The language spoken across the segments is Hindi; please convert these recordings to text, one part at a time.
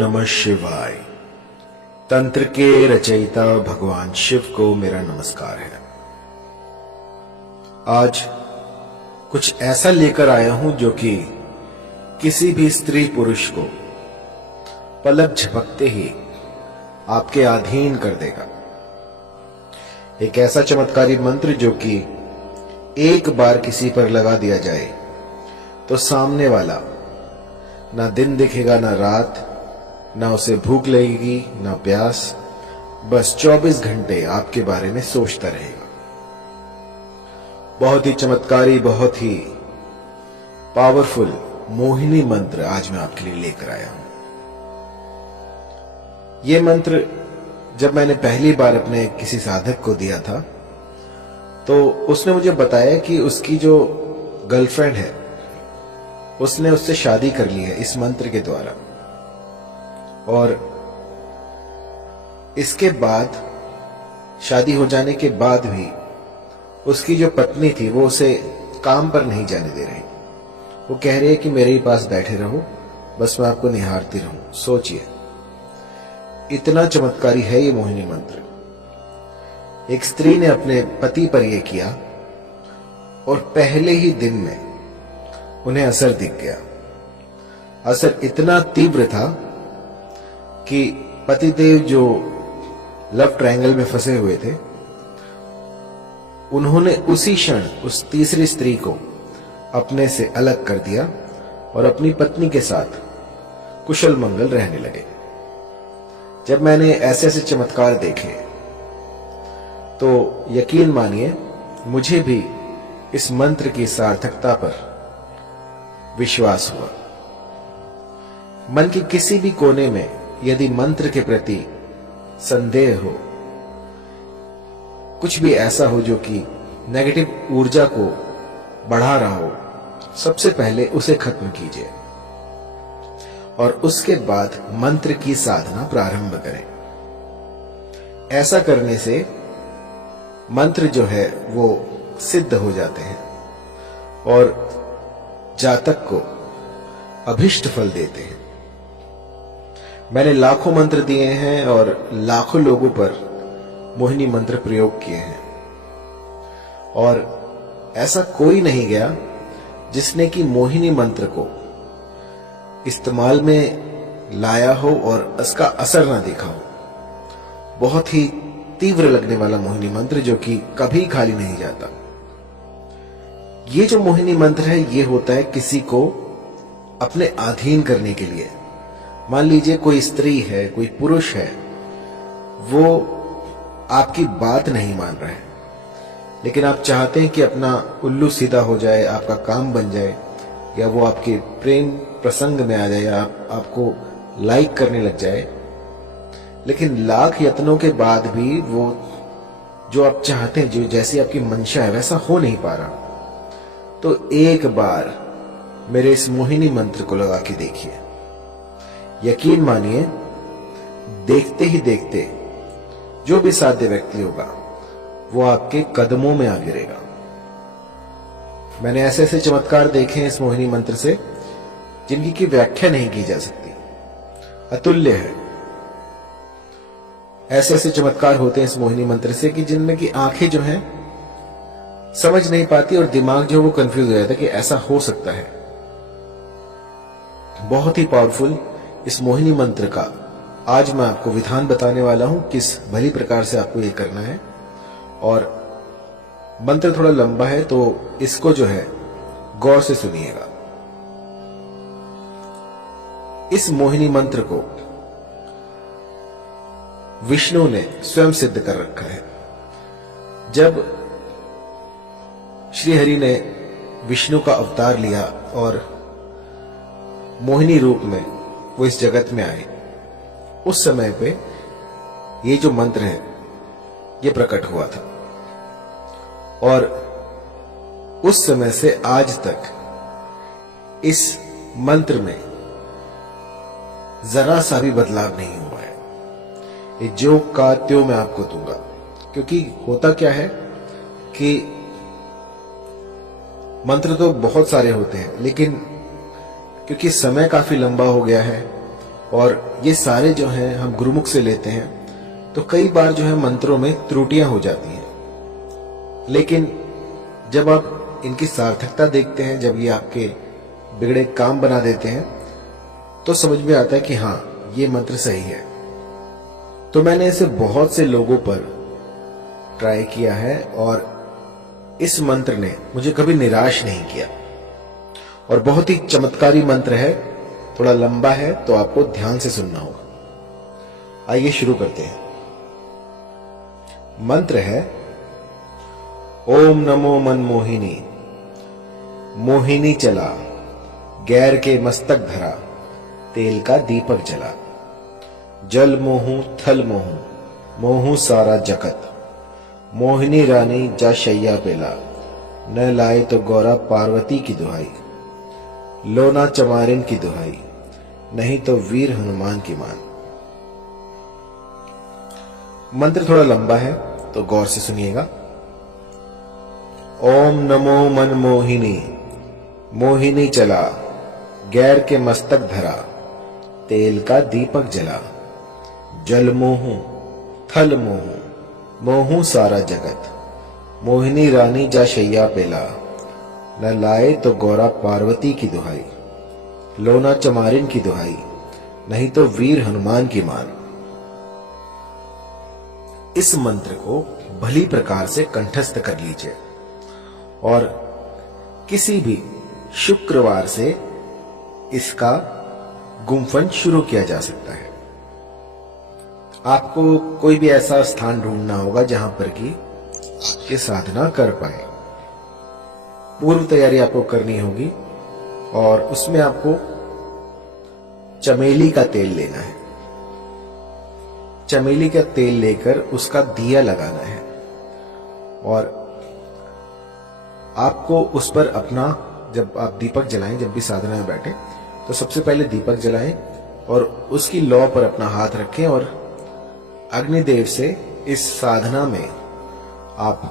नमः शिवाय। तंत्र के रचयिता भगवान शिव को मेरा नमस्कार है। आज कुछ ऐसा लेकर आया हूं जो कि किसी भी स्त्री पुरुष को पलक झपकते ही आपके अधीन कर देगा। एक ऐसा चमत्कारी मंत्र जो कि एक बार किसी पर लगा दिया जाए तो सामने वाला ना दिन दिखेगा ना रात, ना उसे भूख लगेगी ना प्यास, बस 24 घंटे आपके बारे में सोचता रहेगा। बहुत ही चमत्कारी, बहुत ही पावरफुल मोहिनी मंत्र आज मैं आपके लिए लेकर आया हूं। यह मंत्र जब मैंने पहली बार अपने किसी साधक को दिया था तो उसने मुझे बताया कि उसकी जो गर्लफ्रेंड है उसने उससे शादी कर ली है इस मंत्र के द्वारा, और इसके बाद शादी हो जाने के बाद भी उसकी जो पत्नी थी वो उसे काम पर नहीं जाने दे रही। वो कह रही है कि मेरे ही पास बैठे रहो, बस मैं आपको निहारती रहूं। सोचिए, इतना चमत्कारी है ये मोहिनी मंत्र। एक स्त्री ने अपने पति पर यह किया और पहले ही दिन में उन्हें असर दिख गया। असर इतना तीव्र था कि पतिदेव जो लव ट्रायंगल में फंसे हुए थे उन्होंने उसी क्षण उस तीसरी स्त्री को अपने से अलग कर दिया और अपनी पत्नी के साथ कुशल मंगल रहने लगे। जब मैंने ऐसे ऐसे चमत्कार देखे तो यकीन मानिए मुझे भी इस मंत्र की सार्थकता पर विश्वास हुआ। मन के किसी भी कोने में यदि मंत्र के प्रति संदेह हो, कुछ भी ऐसा हो जो कि नेगेटिव ऊर्जा को बढ़ा रहा हो, सबसे पहले उसे खत्म कीजिए और उसके बाद मंत्र की साधना प्रारंभ करें। ऐसा करने से मंत्र जो है वो सिद्ध हो जाते हैं और जातक को अभिष्ट फल देते हैं। मैंने लाखों मंत्र दिए हैं और लाखों लोगों पर मोहिनी मंत्र प्रयोग किए हैं और ऐसा कोई नहीं गया जिसने कि मोहिनी मंत्र को इस्तेमाल में लाया हो और उसका असर ना दिखा हो। बहुत ही तीव्र लगने वाला मोहिनी मंत्र जो कि कभी खाली नहीं जाता। ये जो मोहिनी मंत्र है ये होता है किसी को अपने अधीन करने के लिए। मान लीजिए कोई स्त्री है, कोई पुरुष है, वो आपकी बात नहीं मान रहा है लेकिन आप चाहते हैं कि अपना उल्लू सीधा हो जाए, आपका काम बन जाए, या वो आपके प्रेम प्रसंग में आ जाए, या आपको लाइक करने लग जाए, लेकिन लाख यत्नों के बाद भी वो जो आप चाहते हैं, जो जैसी आपकी मंशा है वैसा हो नहीं पा रहा। तो एक बार मेरे इस मोहिनी मंत्र को लगा के देखिए। यकीन मानिए देखते ही देखते जो भी साध्य व्यक्ति होगा वो आपके कदमों में आ गिरेगा। मैंने ऐसे ऐसे चमत्कार देखे हैं इस मोहिनी मंत्र से जिनकी की व्याख्या नहीं की जा सकती, अतुल्य है। ऐसे ऐसे चमत्कार होते हैं इस मोहिनी मंत्र से कि जिनमें की आंखें जो हैं समझ नहीं पाती और दिमाग जो वो कंफ्यूज हो जाता है कि ऐसा हो सकता है। बहुत ही पावरफुल इस मोहिनी मंत्र का आज मैं आपको विधान बताने वाला हूं, किस भली प्रकार से आपको ये करना है। और मंत्र थोड़ा लंबा है तो इसको जो है गौर से सुनिएगा। इस मोहिनी मंत्र को विष्णु ने स्वयं सिद्ध कर रखा है। जब श्री हरि ने विष्णु का अवतार लिया और मोहिनी रूप में वो इस जगत में आए, उस समय पे ये जो मंत्र है ये प्रकट हुआ था और उस समय से आज तक इस मंत्र में जरा सा भी बदलाव नहीं हुआ है। ये जो का त्यों मैं आपको दूंगा, क्योंकि होता क्या है कि मंत्र तो बहुत सारे होते हैं लेकिन क्योंकि समय काफी लंबा हो गया है और ये सारे जो हैं हम गुरुमुख से लेते हैं, तो कई बार जो है मंत्रों में त्रुटियां हो जाती हैं। लेकिन जब आप इनकी सार्थकता देखते हैं, जब ये आपके बिगड़े काम बना देते हैं, तो समझ में आता है कि हाँ, ये मंत्र सही है। तो मैंने इसे बहुत से लोगों पर ट्राई किया है और इस मंत्र ने मुझे कभी निराश नहीं किया और बहुत ही चमत्कारी मंत्र है। थोड़ा लंबा है तो आपको ध्यान से सुनना होगा। आइए शुरू करते हैं। मंत्र है ओम नमो मनमोहिनी। मोहिनी चला, गैर के मस्तक धरा, तेल का दीपक जला। जल मोहू थल मोहू, मोहू सारा जगत। मोहिनी रानी जा शैया पेला, न लाए तो गौरा पार्वती की दुहाई। लोना चमारिन की दुहाई, नहीं तो वीर हनुमान की मान। मंत्र थोड़ा लंबा है तो गौर से सुनिएगा। ओम नमो मनमोहिनी। मोहिनी चला, गैर के मस्तक धरा, तेल का दीपक जला। जल मोहू थल मोहू, मोहू सारा जगत। मोहिनी रानी जा शैया पेला, न लाए तो गौरा पार्वती की दुहाई। लोना चमारिन की दुहाई, नहीं तो वीर हनुमान की मान। इस मंत्र को भली प्रकार से कंठस्थ कर लीजिए और किसी भी शुक्रवार से इसका गुम्फन शुरू किया जा सकता है। आपको कोई भी ऐसा स्थान ढूंढना होगा जहां पर कि ये साधना कर पाए। पूर्व तैयारी आपको करनी होगी और उसमें आपको चमेली का तेल लेना है। चमेली का तेल लेकर उसका दिया लगाना है और आपको उस पर अपना, जब आप दीपक जलाएं, जब भी साधना में बैठे तो सबसे पहले दीपक जलाएं और उसकी लौ पर अपना हाथ रखें और अग्निदेव से इस साधना में आप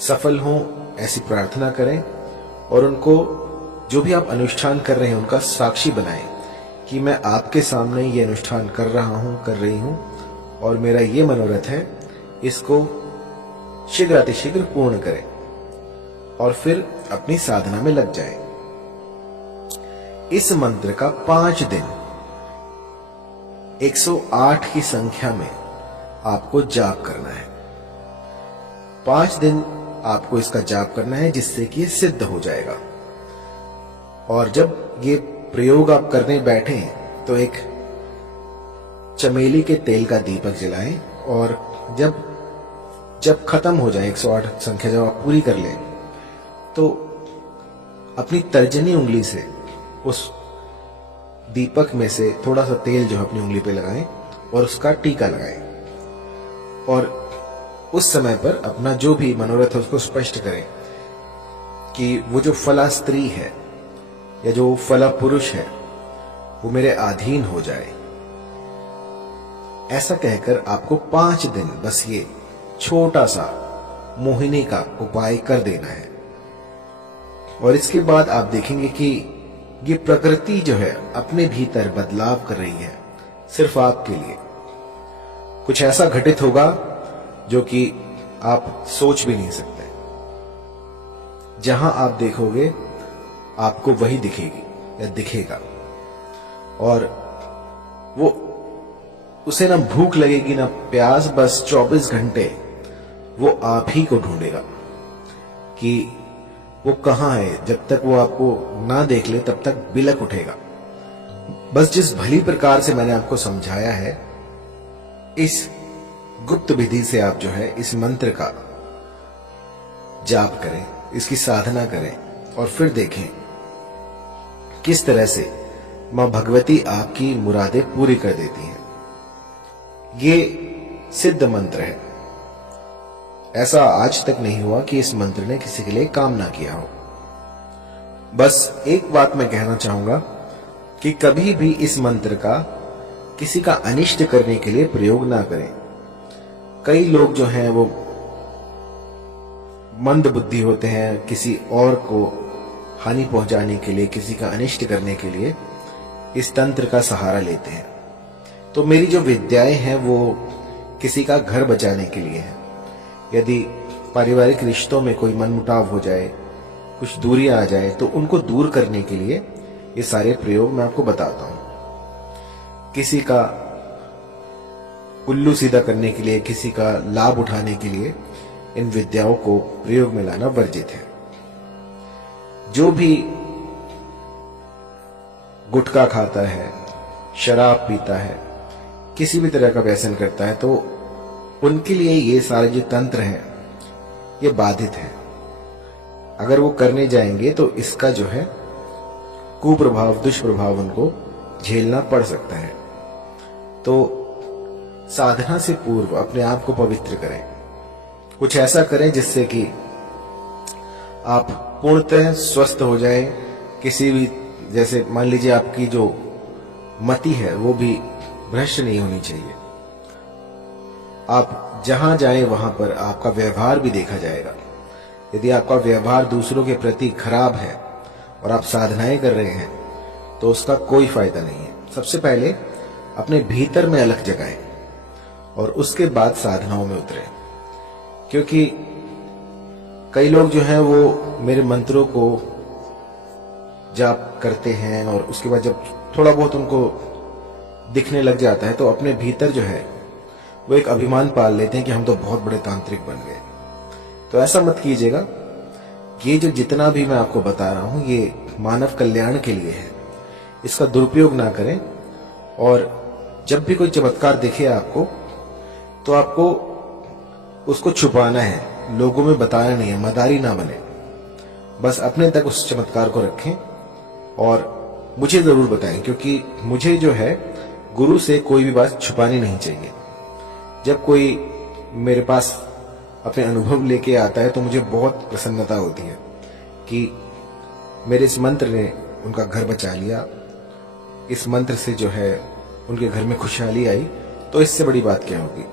सफल हों ऐसी प्रार्थना करें और उनको, जो भी आप अनुष्ठान कर रहे हैं, उनका साक्षी बनाएं कि मैं आपके सामने ये अनुष्ठान कर रहा हूं, कर रही हूं और मेरा ये मनोरथ है, इसको शीघ्र अतिशीघ्र पूर्ण करें और फिर अपनी साधना में लग जाएं। इस मंत्र का 5 दिन 108 की संख्या में आपको जाप करना है। 5 दिन आपको इसका जाप करना है, जिससे कि ये सिद्ध हो जाएगा। और जब ये प्रयोग आप करने बैठे तो एक चमेली के तेल का दीपक जलाएं और जब खत्म हो जाए 108 संख्या जब आप पूरी कर लें तो अपनी तर्जनी उंगली से उस दीपक में से थोड़ा सा तेल जो है अपनी उंगली पे लगाएं और उसका टीका लगाएं और उस समय पर अपना जो भी मनोरथ है उसको स्पष्ट करें कि वो जो फला स्त्री है या जो फला पुरुष है वो मेरे अधीन हो जाए। ऐसा कहकर आपको 5 दिन बस ये छोटा सा मोहिनी का उपाय कर देना है और इसके बाद आप देखेंगे कि ये प्रकृति जो है अपने भीतर बदलाव कर रही है सिर्फ आपके लिए। कुछ ऐसा घटित होगा जो कि आप सोच भी नहीं सकते। जहां आप देखोगे आपको वही दिखेगी या दिखेगा और वो उसे ना भूख लगेगी ना प्यास, बस 24 घंटे वो आप ही को ढूंढेगा कि वो कहां है। जब तक वो आपको ना देख ले तब तक बिलक उठेगा। बस जिस भली प्रकार से मैंने आपको समझाया है, इस गुप्त विधि से आप जो है इस मंत्र का जाप करें, इसकी साधना करें और फिर देखें किस तरह से मां भगवती आपकी मुरादें पूरी कर देती हैं। ये सिद्ध मंत्र है। ऐसा आज तक नहीं हुआ कि इस मंत्र ने किसी के लिए काम ना किया हो। बस एक बात मैं कहना चाहूंगा कि कभी भी इस मंत्र का किसी का अनिष्ट करने के लिए प्रयोग ना करें। कई लोग जो हैं वो मंद बुद्धि होते हैं, किसी और को हानि पहुंचाने के लिए, किसी का अनिष्ट करने के लिए इस तंत्र का सहारा लेते हैं। तो मेरी जो विद्याएं हैं वो किसी का घर बचाने के लिए है। यदि पारिवारिक रिश्तों में कोई मनमुटाव हो जाए, कुछ दूरियां आ जाए, तो उनको दूर करने के लिए ये सारे प्रयोग मैं आपको बताता हूं। किसी का उल्लू सीधा करने के लिए, किसी का लाभ उठाने के लिए इन विद्याओं को प्रयोग में लाना वर्जित है। जो भी गुटखा खाता है, शराब पीता है, किसी भी तरह का व्यसन करता है, तो उनके लिए ये सारे जो तंत्र हैं ये बाधित है। अगर वो करने जाएंगे तो इसका जो है कुप्रभाव, दुष्प्रभाव उनको झेलना पड़ सकता है। तो साधना से पूर्व अपने आप को पवित्र करें। कुछ ऐसा करें जिससे कि आप पूर्णतः स्वस्थ हो जाए। किसी भी, जैसे मान लीजिए आपकी जो मति है वो भी भ्रष्ट नहीं होनी चाहिए। आप जहां जाएं वहां पर आपका व्यवहार भी देखा जाएगा। यदि आपका व्यवहार दूसरों के प्रति खराब है और आप साधनाएं कर रहे हैं तो उसका कोई फायदा नहीं है। सबसे पहले अपने भीतर में अलख जगाएं और उसके बाद साधनाओं में उतरें। क्योंकि कई लोग जो हैं वो मेरे मंत्रों को जाप करते हैं और उसके बाद जब थोड़ा बहुत उनको दिखने लग जाता है तो अपने भीतर जो है वो एक अभिमान पाल लेते हैं कि हम तो बहुत बड़े तांत्रिक बन गए। तो ऐसा मत कीजिएगा। ये जो जितना भी मैं आपको बता रहा हूं ये मानव कल्याण के लिए है। इसका दुरुपयोग ना करें। और जब भी कोई चमत्कार दिखे आपको तो आपको उसको छुपाना है, लोगों में बताना नहीं है, मदारी ना बने। बस अपने तक उस चमत्कार को रखें और मुझे जरूर बताएं, क्योंकि मुझे जो है गुरु से कोई भी बात छुपानी नहीं चाहिए। जब कोई मेरे पास अपने अनुभव लेके आता है तो मुझे बहुत प्रसन्नता होती है कि मेरे इस मंत्र ने उनका घर बचा लिया, इस मंत्र से जो है उनके घर में खुशहाली आई। तो इससे बड़ी बात क्या होगी।